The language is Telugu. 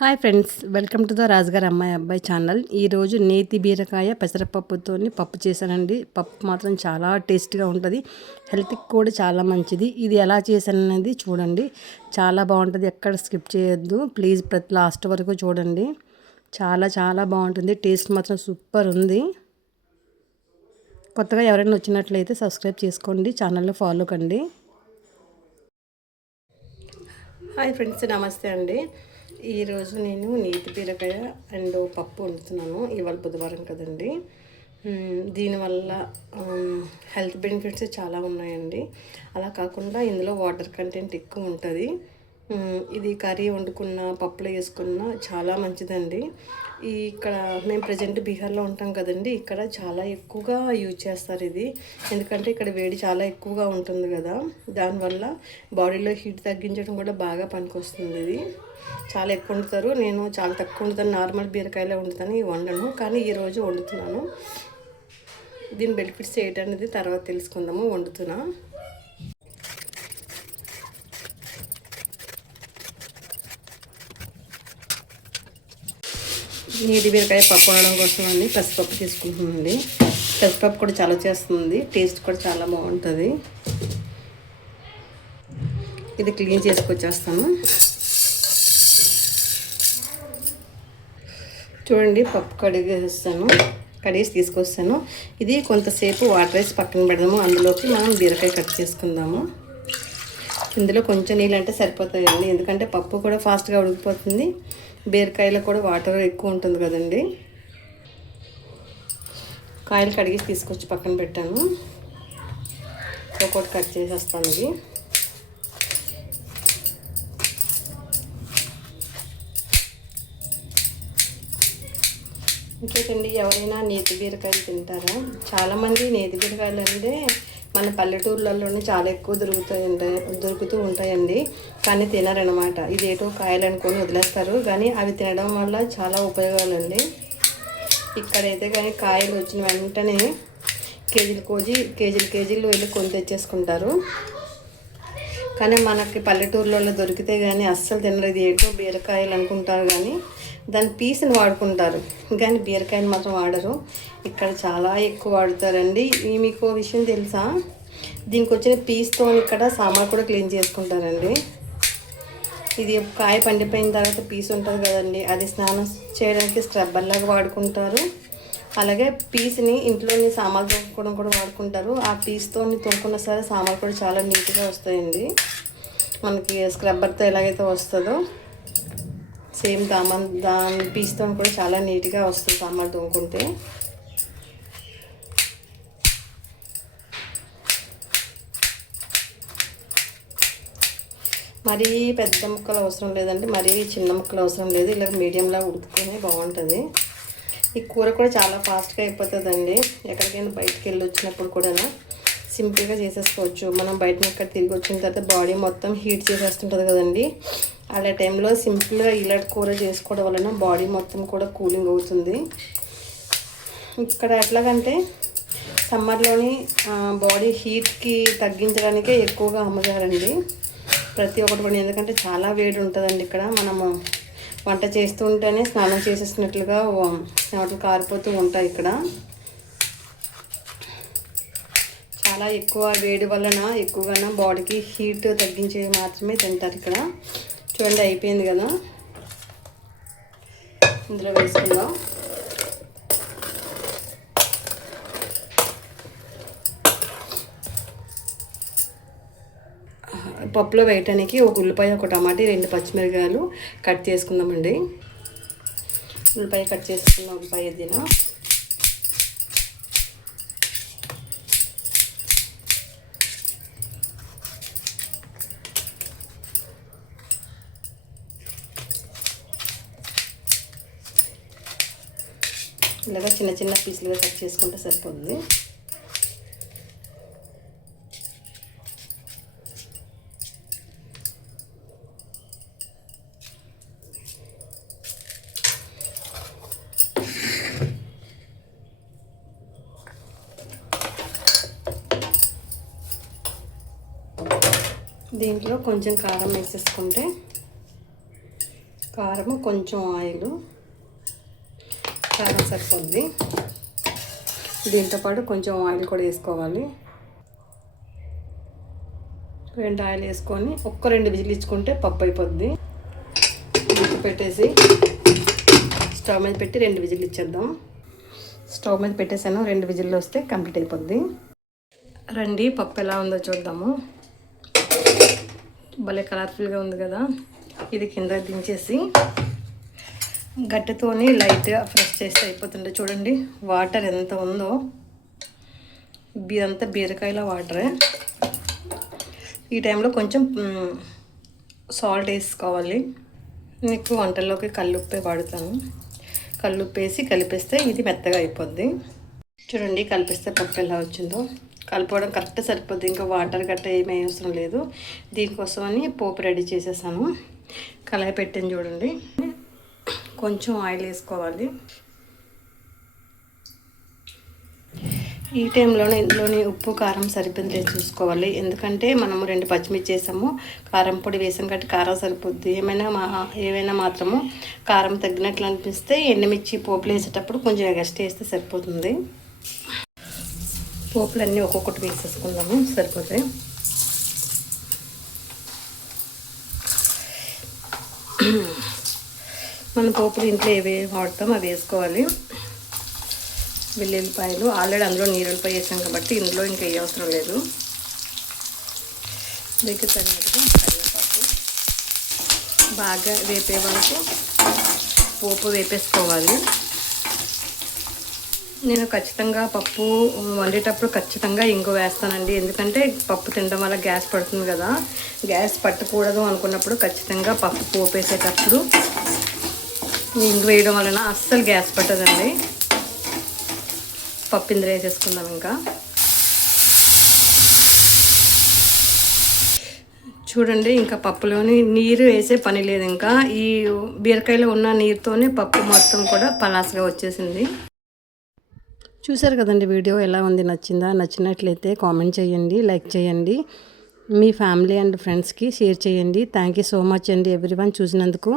Hi friends welcome to the రాజుగారి అమ్మాయి అబ్బాయి ఛానల్. ఈరోజు నేతి బీరకాయ పెసరపప్పుతో పప్పు చేశానండి. పప్పు మాత్రం చాలా టేస్ట్గా ఉంటుంది. హెల్త్కి కూడా చాలా మంచిది. ఇది ఎలా చేశాననేది చూడండి. చాలా బాగుంటుంది. ఎక్కడ స్కిప్ చేయొద్దు. ప్లీజ్ ప్రతి లాస్ట్ వరకు చూడండి. చాలా చాలా బాగుంటుంది. టేస్ట్ మాత్రం సూపర్ ఉంది. కొత్తగా ఎవరైనా వచ్చినట్లయితే సబ్స్క్రైబ్ చేసుకోండి. ఛానల్లో ఫాలో కండి. హాయ్ ఫ్రెండ్స్ నమస్తే అండి. ఈరోజు నేను నీటి బీరకాయ అండ్ పప్పు వండుతున్నాను. ఇవాళ బుధవారం కదండి. దీనివల్ల హెల్త్ బెనిఫిట్స్ చాలా ఉన్నాయండి. అలా కాకుండా ఇందులో వాటర్ కంటెంట్ ఎక్కువ ఉంటుంది. ఇది కర్రీ వండుకున్న పప్పులో వేసుకున్న చాలా మంచిదండి. ఈ ఇక్కడ మేము ప్రజెంట్ బీహార్లో ఉంటాం కదండి. ఇక్కడ చాలా ఎక్కువగా యూజ్ చేస్తారు ఇది. ఎందుకంటే ఇక్కడ వేడి చాలా ఎక్కువగా ఉంటుంది కదా. దానివల్ల బాడీలో హీట్ తగ్గించడం కూడా బాగా పనికొస్తుంది ఇది. చాలా ఎక్కువ వండుతారు. నేను చాలా తక్కువ వండుతాను. నార్మల్ బీరకాయలే వండుతాను ఇవి వండను. కానీ ఈరోజు వండుతున్నాను. దీని బెనిఫిట్స్ ఏంటనేది తర్వాత తెలుసుకుందాము. వండుతున్నా. నీటి బీరకాయ పప్పు వండడం కోసం అండి పెసరపప్పు తీసుకుంటుందండి పెసరపప్పు కూడా చాలా చేస్తుంది. టేస్ట్ కూడా చాలా బాగుంటుంది. ఇది క్లీన్ చేసుకొచ్చేస్తాను. చూడండి పప్పు కడిగేస్తాను. కడిగేసి తీసుకొస్తాను. ఇది కొంతసేపు వాటర్ వేసి పక్కన పెడదాము. అందులోకి మనం బీరకాయ కట్ చేసుకుందాము. ఇందులో కొంచెం నీళ్ళు అంటే సరిపోతాయండి ఎందుకంటే పప్పు కూడా ఫాస్ట్గా ఉడికిపోతుంది. బీరకాయలో కూడా వాటర్ ఎక్కువ ఉంటుంది కదండి. కాయలు కడిగేసి తీసుకొచ్చి పక్కన పెట్టాను. ఒక్కొక్కటి కట్ చేసేస్తాను ఇది. ఇంకేటండి ఎవరైనా నేతి బీరకాయలు తింటారా? చాలామంది నేతి బీరకాయలు అంటే మన పల్లెటూర్లలోనే చాలా ఎక్కువ దొరుకుతాయి దొరుకుతూ ఉంటాయండి. కానీ తినరనమాట ఏటో కాయలు అనుకొని వదిలేస్తారు. కానీ అవి తినడం వల్ల చాలా ఉపయోగాలండి. ఇక్కడైతే కానీ కాయలు వచ్చిన వెంటనే కేజీలు కోజీ కేజీలు కేజీలు వెళ్ళి కొని తెచ్చేసుకుంటారు. కానీ మనకి పల్లెటూర్లలో దొరికితే కానీ అస్సలు తినరు. ఇది ఏంటో బీరకాయలు అనుకుంటారు కానీ దాని పీస్ని వాడుకుంటారు. కానీ బీరకాయలు మాత్రం వాడరు. ఇక్కడ చాలా ఎక్కువ వాడుతారండి. మీకు విషయం తెలుసా? దీనికి వచ్చిన పీస్తో ఇక్కడ సామాన్ కూడా క్లీన్ చేసుకుంటారండి. ఇది కాయ పండిపోయిన తర్వాత పీస్ ఉంటుంది కదండి. అది స్నానం చేయడానికి స్క్రబ్బర్ లాగా వాడుకుంటారు. అలాగే పీస్ని ఇంట్లోని సామాన్లు తొక్కుకోవడం కూడా వాడుకుంటారు. ఆ పీస్తో తోముకున్న సరే సామాన్లు కూడా చాలా నీట్గా వస్తాయండి. మనకి స్క్రబ్బర్తో ఎలాగైతే వస్తుందో సేమ్ దామన్ దాని పీస్తో కూడా చాలా నీట్గా వస్తుంది సామాన్లు తోముకుంటే. మరీ పెద్ద ముక్కలు అవసరం లేదండి. మరీ చిన్న ముక్కలు అవసరం లేదు. ఇలా మీడియంలా ఉడుకుతూనే బాగుంటుంది. ఈ కూర కూడా చాలా ఫాస్ట్గా అయిపోతుందండి. ఎక్కడికైనా బయటకు వెళ్ళి వచ్చినప్పుడు కూడా సింపుల్గా చేసేసుకోవచ్చు. మనం బయట ఎక్కడ తిరిగి వచ్చిన తర్వాత బాడీ మొత్తం హీట్ చేసేస్తుంటుంది కదండి. అలా టైంలో సింపుల్గా ఇలాంటి కూర చేసుకోవడం వలన బాడీ మొత్తం కూడా కూలింగ్ అవుతుంది. ఇక్కడ ఎట్లాగంటే సమ్మర్లోని బాడీ హీట్కి తగ్గించడానికే ఎక్కువగా అమ్ముతారండి ప్రతి ఒక్కటి పడి ఎందుకంటే చాలా వేడి ఉంటుందండి ఇక్కడ. మనము వంట చేస్తూ ఉంటేనే స్నానం చేసేసినట్లుగా వాటికి కారిపోతూ ఉంటాయి ఇక్కడ. చాలా ఎక్కువ వేడి వలన ఎక్కువగా బాడీకి హీట్ తగ్గించేది మాత్రమే తింటారు ఇక్కడ. చూడండి అయిపోయింది కదా. ఇందులో వేసుకుందాం. పప్పులో వేయటానికి ఒక ఉల్లిపాయ ఒక టమాటా రెండు పచ్చిమిరకాయలు కట్ చేసుకుందామండి. ఉల్లిపాయ కట్ చేసుకున్న ఉల్లిపాయ దిన ఇలాగా చిన్న చిన్న పీసులుగా కట్ చేసుకుంటే సరిపోతుంది. దీంట్లో కొంచెం కారం వేసేసుకుంటే కారం కొంచెం ఆయిల్ కారం సరిపోద్ది. దీంతో పాటు కొంచెం ఆయిల్ కూడా వేసుకోవాలి. రెండు ఆయిల్ వేసుకొని ఒక్క రెండు విజిల్ ఇచ్చుకుంటే పప్పు అయిపోద్ది. పెట్టేసి స్టవ్ మీద పెట్టి రెండు విజిల్ ఇచ్చేద్దాం. స్టవ్ మీద పెట్టేసాను రెండు విజిల్లు వస్తే కంప్లీట్ అయిపోద్ది. రండి పప్పు ఎలా ఉందో చూద్దాము. భలే కలర్ఫుల్గా ఉంది కదా. ఇది కింద దించేసి గట్టెతోని లైట్గా ఫ్రెష్ చేస్తే అయిపోతుండే. చూడండి వాటర్ ఎంత ఉందో. ఇదంతా బీరకాయల వాటరే ఈ టైంలో కొంచెం సాల్ట్ వేసుకోవాలి. నీకు వంటల్లోకి కల్లుప్పే వాడుతాను. కల్లుప్పేసి కలిపేస్తే ఇది మెత్తగా అయిపోద్ది. చూడండి కలిపిస్తే పప్పు ఎలా వచ్చిందో. కలుపుకోవడం కరెక్ట్ సరిపోద్ది. ఇంకా వాటర్ గట్ట ఏమీ అవసరం లేదు. దీనికోసమని పోపు రెడీ చేసేసాను. కళాయి పెట్టాను చూడండి. కొంచెం ఆయిల్ వేసుకోవాలి. ఈ టైంలోనే ఇందులోని ఉప్పు కారం సరిపోయింది చూసుకోవాలి. ఎందుకంటే మనము రెండు పచ్చిమిర్చి వేసాము. కారం పొడి వేసాం కాబట్టి కారం సరిపోద్ది. ఏమైనా మా ఏమైనా మాత్రము కారం తగ్గినట్లు అనిపిస్తే ఎండుమిర్చి పోపులు వేసేటప్పుడు కొంచెం ఎగస్ట్ వేస్తే సరిపోతుంది. పోపులన్నీ ఒక్కొక్కటి వేసేసుకుందాము సరిపోతాయి? మన పోపులు ఇంట్లో ఏవి వాడతాం అవి వేసుకోవాలి. వెల్లుల్లిపాయలు ఆల్రెడీ అందులో నీరుల్లిపాయ వేసాం కాబట్టి ఇందులో ఇంకా ఏ అవసరం లేదు. దగ్గర తగినట్టుగా కరివేపాకు. బాగా వేపే వరకు పోపు వేపేసుకోవాలి. నేను ఖచ్చితంగా పప్పు వండేటప్పుడు ఖచ్చితంగా ఇంగు వేస్తానండి. ఎందుకంటే పప్పు తినడం వల్ల గ్యాస్ పడుతుంది కదా. గ్యాస్ పట్టకూడదు అనుకున్నప్పుడు ఖచ్చితంగా పప్పు పోపేసేటప్పుడు ఇంగు వేయడం వలన అస్సలు గ్యాస్ పట్టదండి. పప్పు ఇందులో వేసేసుకుందాం ఇంకా. చూడండి ఇంకా పప్పులోని నీరు వేసే పని లేదు ఇంకా. ఈ బీరకాయలో ఉన్న నీరుతోనే పప్పు మొత్తం కూడా పలాసగా వచ్చేసింది. చూసారు కదండి వీడియో ఎలా ఉంది నచ్చిందా? నచ్చినట్లయితే కామెంట్ చేయండి లైక్ చేయండి. మీ ఫ్యామిలీ అండ్ ఫ్రెండ్స్కి షేర్ చేయండి. థ్యాంక్ యూ సో మచ్ అండి ఎవ్రీవన్ చూసినందుకు.